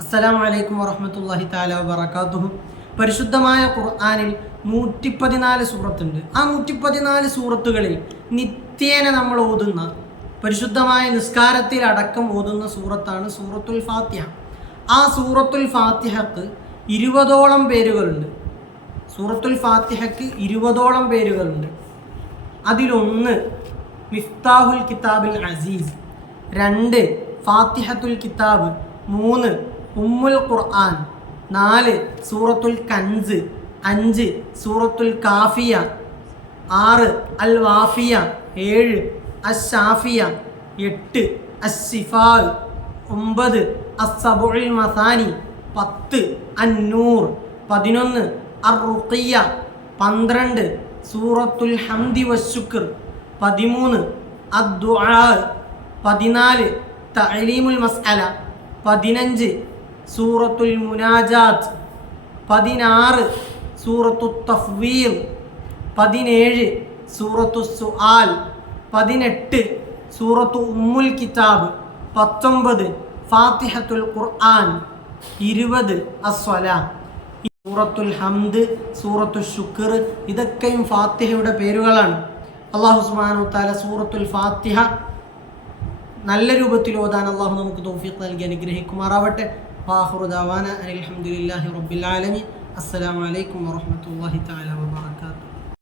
അസ്സലാമു അലൈക്കും വറഹ്മത്തുള്ളാഹി തആല വബറകാതുഹു. പരിശുദ്ധമായ ഖുർആാനിൽ നൂറ്റി പതിനാല് സൂറത്തുണ്ട്. ആ നൂറ്റി പതിനാല് സൂറത്തുകളിൽ നിത്യേന നമ്മൾ ഓതുന്ന പരിശുദ്ധമായ നിസ്കാരത്തിൽ അടക്കം ഓതുന്ന സൂറത്താണ് സൂറത്തുൽ ഫാത്തിഹ. ആ സൂറത്തുൽ ഫാത്തിഹക്ക് ഇരുപതോളം പേരുകളുണ്ട്. സൂറത്തുൽ ഫാത്തിഹക്ക് ഇരുപതോളം പേരുകളുണ്ട്. അതിലൊന്ന് മിഫ്താഹുൽ കിതാബിൽ അസീസ് രണ്ട് ഫാത്തിഹത്തുൽ കിതാബ് മൂന്ന് ഉമ്മുൽ ഖുർആൻ. നാല് സൂറത്തുൽ കൻസ്. അഞ്ച് സൂറത്തുൽ കാഫിയ. ആറ് അൽ വാഫിയ. ഏഴ് അഷാഫിയ എട്ട് അഷിഫാൽ ഒമ്പത് അസബുൽ മസാനി. പത്ത് അന്നൂർ പതിനൊന്ന് അർ റുഖിയ. പന്ത്രണ്ട് സൂറത്തുൽ ഹംദി വശുക്കർ പതിമൂന്ന് അദ്ദുആ പതിനാല് തഅലീമുൽ മസ്അല. പതിനഞ്ച് സൂറത്തുൽ മുനാജാത്ത്. പതിനാറ് സൂറത്തു തഫ്വീർ പതിനേഴ് സൂറത്തു സുആൽ. പതിനെട്ട് സൂറത്തു ഉമ്മുൽ കിതാബ്. പത്തൊമ്പത് ഫാത്തിഹത്തുൽ ഖുർആൻ. ഇരുപത് അസ്വല. സൂറത്തുൽ ഹംദ് സൂറത്തുൽ ശുക്ർ ഇതൊക്കെയും ഫാത്തിഹയുടെ പേരുകളാണ്. അള്ളാഹു സുബ്ഹാനഹു തആല സൂറത്തുൽ ഫാത്തിഹ നല്ല രൂപത്തിൽ ഓതാൻ അള്ളാഹു നമുക്ക് തൗഫീഖ് നൽകി അനുഗ്രഹിക്കുമാറാവട്ടെ. വാഹുറുദാവാന അലഹമുല്ലാഹി റബ്ബിലാലമി അസ്സാം വലൈക്കും വാഹമത്തല്ലാഹി താല വാത്തു